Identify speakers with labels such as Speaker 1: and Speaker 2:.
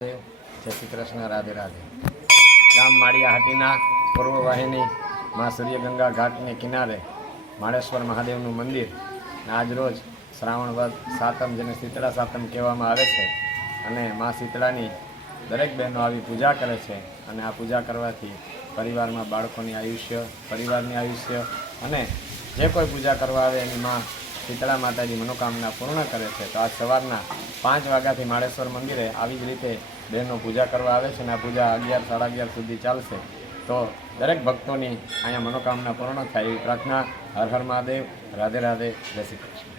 Speaker 1: જય શ્રી કૃષ્ણ, રાધે રાધે. ગામ માળિયા હાટીના પૂર્વ વાહિની માં સૂર્યગંગા ઘાટને કિનારે માળેશ્વર મહાદેવનું મંદિર. આજ રોજ શ્રાવણ વદ સાતમ જેને શીતળા સાતમ કહેવામાં આવે છે, અને માં શીતળાની દરેક બહેનો આવી પૂજા કરે છે. અને આ પૂજા કરવાથી પરિવારમાં બાળકોની આયુષ્ય, પરિવારની આયુષ્ય, અને જે કોઈ પૂજા કરવા આવે એની માં શીતળા માતાજી મનોકામના પૂર્ણ કરે છે. તો આજ સવારના પાંચ વાગ્યાથી માળેશ્વર મંદિરે આવી જ રીતે બહેનો પૂજા કરવા આવે છે અને આ પૂજા અગિયાર, સાડા અગિયાર સુધી ચાલશે. તો દરેક ભક્તોની અહીંયા મનોકામના પૂર્ણ થાય એવી પ્રાર્થના. હર હર મહાદેવ. રાધે રાધે. જય શ્રી કૃષ્ણ.